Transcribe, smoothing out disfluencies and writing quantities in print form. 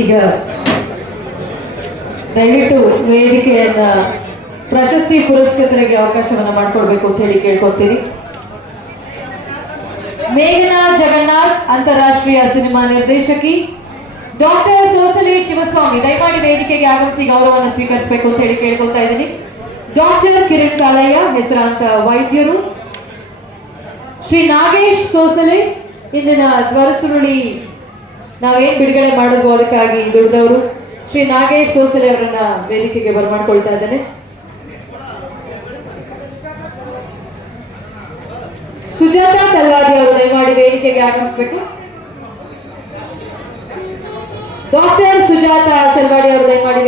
ಈಗ ದಯವಿಟ್ಟು ವೇದಿಕೆಯನ್ನ ಪ್ರಶಸ್ತಿ ಪುರಸ್ಕೃತರಿಗೆ ಅವಕಾಶವನ್ನ ಮಾಡಿಕೊಡ್ಬೇಕು ಅಂತ ಹೇಳಿ ಕೇಳ್ಕೊತೀನಿ. ಮೇಘನಾ ಜಗನ್ನಾಥ್ ಅಂತಾರಾಷ್ಟ್ರೀಯ ಸಿನಿಮಾ ನಿರ್ದೇಶಕಿ ಡಾಕ್ಟರ್ ಸೋಸಲೆ ಶಿವಸ್ವಾಮಿ ದಯಮಾಡಿ ವೇದಿಕೆಗೆ ಆಗಮಿಸಿ ಗೌರವವನ್ನು ಸ್ವೀಕರಿಸಬೇಕು ಅಂತ ಹೇಳಿ ಕೇಳ್ಕೊತಾ ಇದ್ದೀನಿ. ಡಾಕ್ಟರ್ ಕಿರಣ್ ಕಾಳಯ್ಯ ಹೆಸರಾಂತ ವೈದ್ಯರು. ಶ್ರೀ ನಾಗೇಶ್ ಸೋಸಲೆ ಇಂದಿನ ಧ್ವರಸುರುಳಿ ನಾವೇನ್ ಬಿಡುಗಡೆ ಮಾಡಿದ್ವು ಅದಕ್ಕಾಗಿ ದುಡಿದವರು ಶ್ರೀ ನಾಗೇಶ್ ಸೋಸಲೆ ಅವರನ್ನ ವೇದಿಕೆಗೆ ಬರಮಾಡ್ಕೊಳ್ತಾ ಇದ್ದೇನೆ. ಸುಜಾತಾ ಕಲ್ವಾದಿ ಅವರು ದಯಮಾಡಿ ವೇದಿಕೆಗೆ ಆಗಮಿಸಬೇಕು. ಡಾಕ್ಟರ್ ಸುಜಾತಾ ಚಲ್ವಾಡಿ ಅವರು ದಯಮಾಡಿ